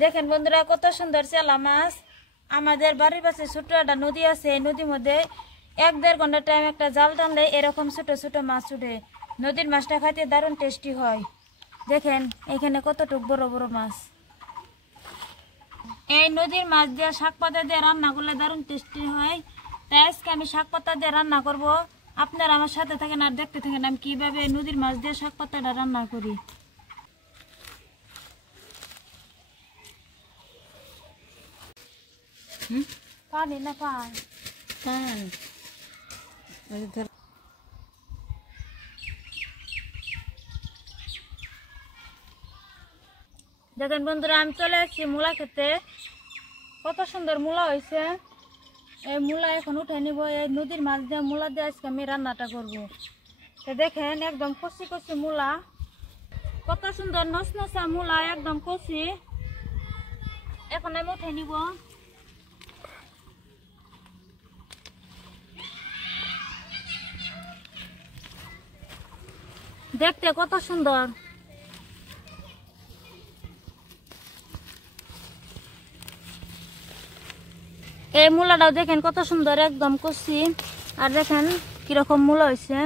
দেখেন বন্ধুরা কত সুন্দর চেলা মাছ। আমাদের বাড়ির পাশে ছোট একটা নদী আছে, এই নদীর মধ্যে 1-1.5 ঘন্টা টাইম একটা জাল টানলে এরকম ছোট ছোট মাছ উঠে। নদীর মাছটা খাইতে দারুণ টেস্টি হয়। দেখেন এখানে কতটুকু বড় বড় মাছ। এই নদীর মাছ দিয়ে শাক পাতা দিয়ে রান্না করলে দারুণ টেস্টি হয়। তাই আজকে আমি শাক পাতা দিয়ে রান্না করব। আপনারা আমার সাথে থাকেন আর দেখতে থাকেন আমি কিভাবে নদীর মাছ দিয়ে শাক পাতাটা রান্না করি। পানি না পান দেখেন বন্ধুরা আমি চলে আসছি মূলা খেতে। কত সুন্দর মূলা হয়েছে। এই মূলা এখন উঠে নিব। এই নদীর মাছ দিয়ে মূলা দিয়ে আজকে আমি রান্নাটা করব। তো দেখেন একদম কচি কচি মূলা, কত সুন্দর নচনচা মূলা, একদম কচি। এখন আমি উঠে নিব। দেখতে কত সুন্দর। এই মূলাটাও দেখেন কত সুন্দর, একদম কচি। আর দেখেন কিরকম মূলা হয়েছে।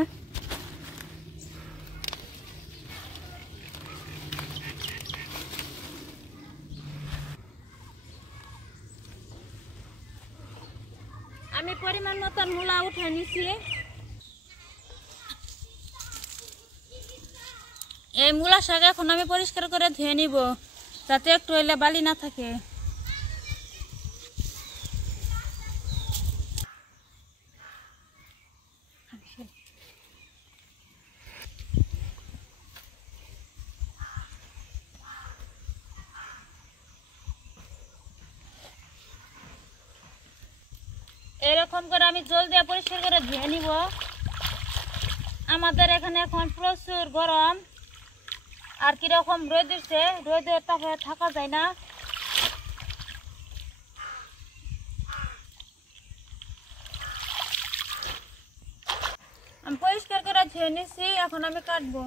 আমি পরিমাণ মতন মূলা উঠে নিছি। এই মূলা শাক এখন আমি পরিষ্কার করে ধুয়ে নিব, যাতে একটু হইলে বালি না থাকে। এরকম করে আমি জল দিয়ে পরিষ্কার করে ধুয়ে নিব। আমাদের এখানে এখন প্রচুর গরম, আর কিরকম রোদ উঠছে, রোদের তাপে থাকা যায় না। আমি পরিষ্কার করে ধুয়ে নিছি, এখন আমি কাটবো।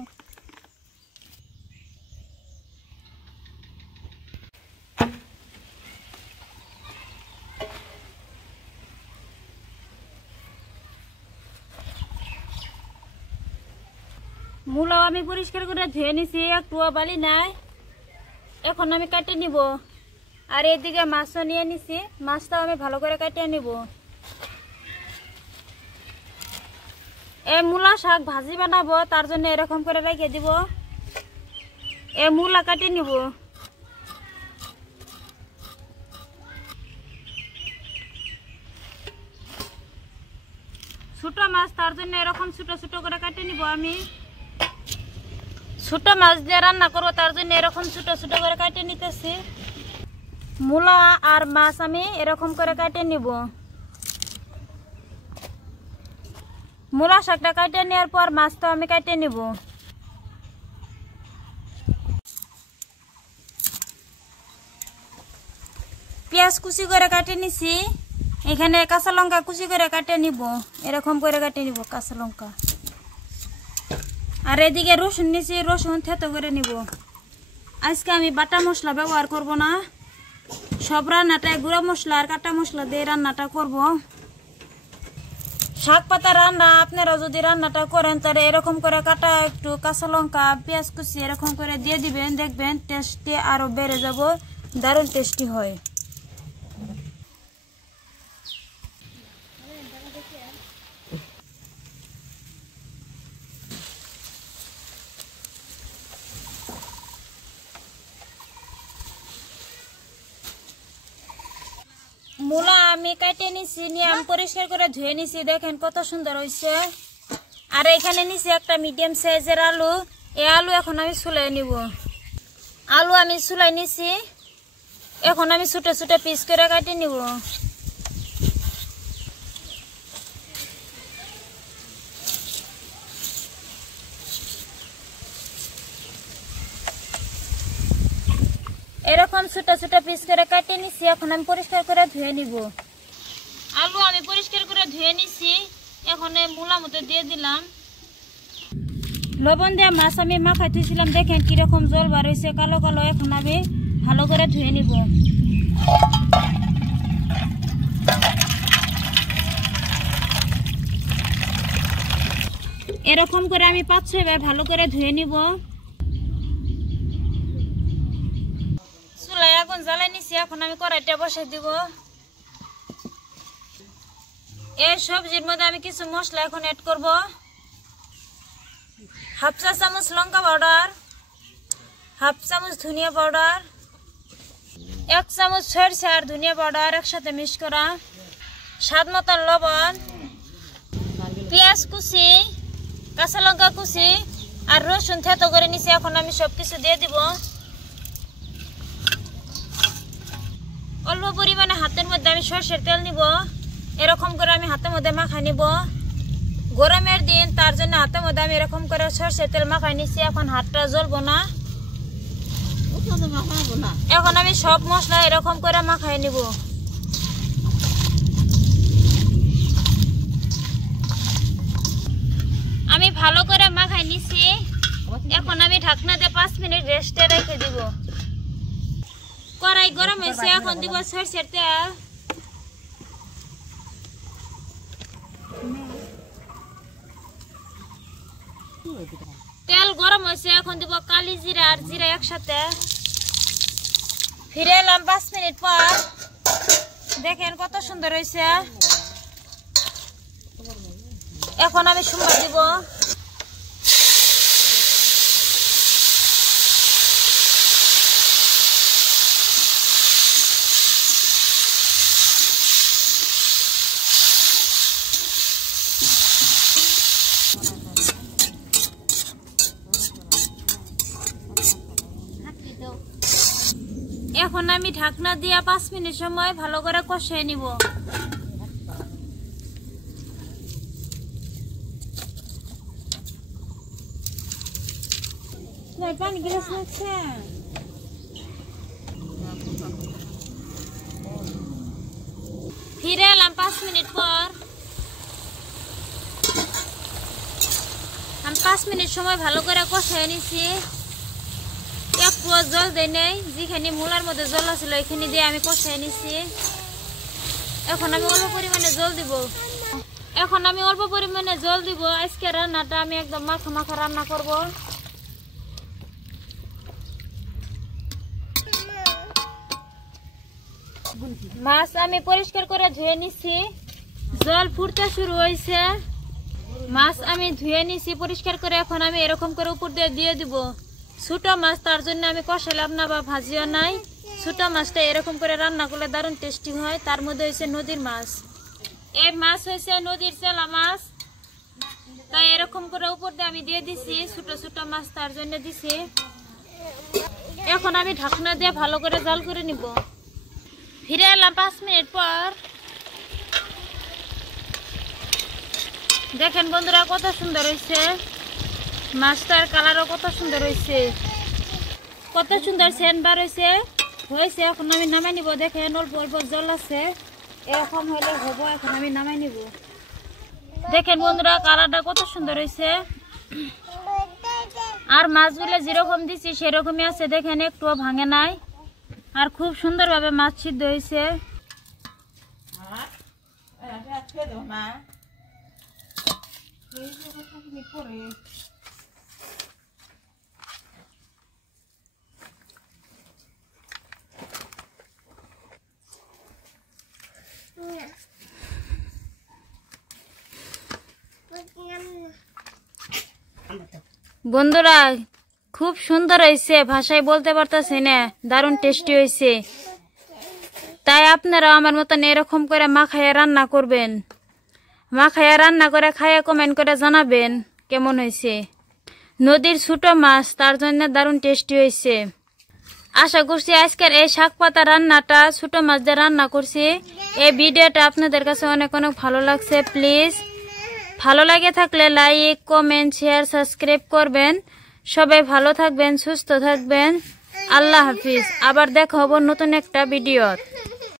মূলাও আমি পরিষ্কার করে ধুয়ে নিছি, একটুও বালি নাই। এখন আমি কাটে নিব। আর এদিকে মাছও নিয়ে নিছি, মাছটাও আমি ভালো করে কাটিয়ে নিব। এই মূলা শাক ভাজি বানাবো, তার জন্য এরকম করে রেখে দিব। এই মূলা কাটিয়ে নিব। ছোট মাছ, তার জন্য এরকম ছোট ছোট করে কাটিয়ে নিব। আমি ছোট মাছ দিয়ে রান্না করবো, তার জন্য এরকম ছোট ছোট করে কাটিয়ে নিতেছি। মূলা আর মাছ আমি এরকম করে কাটিয়ে নিব। মূলা শাকটা কাটিয়ে নেওয়ার পর মাছটা আমি কাটিয়ে নিব। পেঁয়াজ কুচি করে কাটিয়ে নিছি। এখানে কাঁচা লঙ্কা কুচি করে কাটিয়ে নিব, এরকম করে কাটিয়ে নিব কাঁচা লঙ্কা। আর এদিকে রসুন নিছি, রসুন থেতো করে নিব। আজকে আমি বাটা মশলা ব্যবহার করব না, সব রান্নাটা গুঁড়া মশলা আর কাটা মশলা দিয়ে রান্নাটা করব। শাক পাতা রান্না আপনারা যদি রান্নাটা করেন তাহলে এরকম করে কাটা একটু কাঁচা লঙ্কা পেঁয়াজ কুচি এরকম করে দিয়ে দিবেন, দেখবেন টেস্টি আরো বেড়ে যাব, দারুণ টেস্টি হয়। মূলা আমি কাটে নিছি, নিয়ে আমি পরিষ্কার করে ধুয়ে নিছি। দেখেন কত সুন্দর হয়েছে। আর এখানে নিছি একটা মিডিয়াম সাইজের আলু। এই আলু এখন আমি চুলাই নিব। আলু আমি চুলাই নিছি, এখন আমি ছোট ছোট পিস করে কাটে নিব। এরকম ছোট ছোট পিস করে কাটে নিছি, এখন আমি পরিষ্কার করে ধুয়ে নিব। আলু আমি পরিষ্কার করে ধুয়ে নিছি, এখন মূলার মধ্যে দিয়ে দিলাম। লবণ দিয়ে মাছ আমি মাখাই দিয়েছিলাম, দেখেন কিরকম জল বার হয়েছে কালো কালো। এখন আমি ভালো করে ধুয়ে নিব। এরকম করে আমি 5-6 বার ভালো করে ধুয়ে নিব। চুলায় আগুন জ্বালাই নিছি, এখন আমি কড়াইটা বসে দিব। এই সবজির মধ্যে আমি কিছু মশলা এখন অ্যাড করব। 1/2 চা চামচ লঙ্কা পাউডার, 1/2 চামচ ধনিয়া পাউডার, 1 চামচ সরিষা আর ধনিয়া পাউডার একসাথে মিক্স করা, স্বাদ মতন লবণ, পেঁয়াজ কুচি, কাঁচা লঙ্কা কুচি আর রসুন থেতো করে নিছি। এখন আমি সবকিছু দিয়ে দিব। অল্প পরিমাণে হাতের মধ্যে আমি সরষের তেল নিব। এরকম করে আমি হাতের মধ্যে মাখাই নিব। গরমের দিন, তার জন্য হাতের মধ্যে আমি এরকম করে সরষের তেল মাখাই নিছি। এখন হাতটা জ্বলবো না। এখন আমি সব মশলা এরকম করে মাখাই নিব। আমি ভালো করে মাখাই নিছি। এখন আমি ঢাকনা দিয়ে 5 মিনিট রেস্টে রেখে দিব। কড়াই গরম হয়েছে, এখন দিব সরষের তেল। তেল গরম হয়েছে, এখন দিব কালি জিরা আর জিরা একসাথে। ফিরে এলাম 5 মিনিট পর। দেখেন কত সুন্দর হয়েছে। এখন আমি সুমা দিব। এখন আমি ঢাকনা দিয়ে 5 মিনিট সময় ভালো করে কষিয়ে নিব। পানি গ্লাস লাগছে। ফিরে এলাম 5 মিনিট পর। আমি 5 মিনিট সময় ভালো করে কষিয়ে নিছি। একটু জল দেই নাই, যেখানে মূলার মধ্যে জল আছিল এখানে দিয়ে আমি কষিয়ে নিছি। এখন আমি অল্প পরিমাণে জল দিব। আজকে রান্নাটা আমি একদম মাখা মাখা রান্না করব। মাছ আমি পরিষ্কার করে ধুয়ে নিছি। জল ফুটতে শুরু হয়েছে। মাছ আমি ধুয়ে নিছি পরিষ্কার করে। এখন আমি এরকম করে উপর দিয়ে দিব। ছোট মাছ, তার জন্য আমি কষাইলাম না বা ভাজিও নাই। ছোট মাছটা এরকম করে রান্না করলে দারুণ টেস্টি হয়। তার মধ্যে হয়েছে নদীর মাছ। এই মাছ হয়েছে নদীর চেলা মাছ, তাই এরকম করে উপর দিয়ে আমি দিয়ে দিছি। ছোট ছোট মাছ তার জন্য দিছি। এখন আমি ঢাকনা দিয়ে ভালো করে জাল করে নিব। ফিরে এলাম 5 মিনিট পর। দেখেন বন্ধুরা কত সুন্দর হয়েছে। মাছটার কালারও কত সুন্দর হয়েছে, কত সুন্দর সেন্ট বার হয়েছে। এখন আমি নামাই নিব। দেখেন অল্প অল্প জল আছে, এরকম হলে হবো। এখন আমি নামাই নিব। দেখেন বন্ধুরা কালারটা কত সুন্দর হয়েছে। আর মাছগুলো যেরকম দিচ্ছি সেরকমই আছে। দেখেন একটুও ভাঙে নাই। আর খুব সুন্দরভাবে মাছ সিদ্ধ হয়েছে। বন্ধুরা খুব সুন্দর হয়েছে, ভাষায় বলতে পারতেছি না, দারুণ টেস্টি হয়েছে। তাই আপনারা আমার মতন এরকম করে মাখাইয়া রান্না করবেন। মাখাইয়া রান্না করে খাইয়া কমেন্ট করে জানাবেন কেমন হয়েছে। নদীর ছোট মাছ, তার জন্য দারুণ টেস্টি হয়েছে। আশা করছি আজকের এই শাক পাতা রান্নাটা ছোট মাছ দিয়ে রান্না করছি। এই ভিডিওটা আপনাদের কাছে অনেক অনেক ভালো লাগছে। প্লিজ ভালো লাগে থাকলে লাইক, কমেন্ট, শেয়ার, সাবস্ক্রাইব করবেন। সবাই ভালো থাকবেন, সুস্থ থাকবেন। আল্লাহ হাফিজ। আবার দেখা হবো নতুন একটা ভিডিও।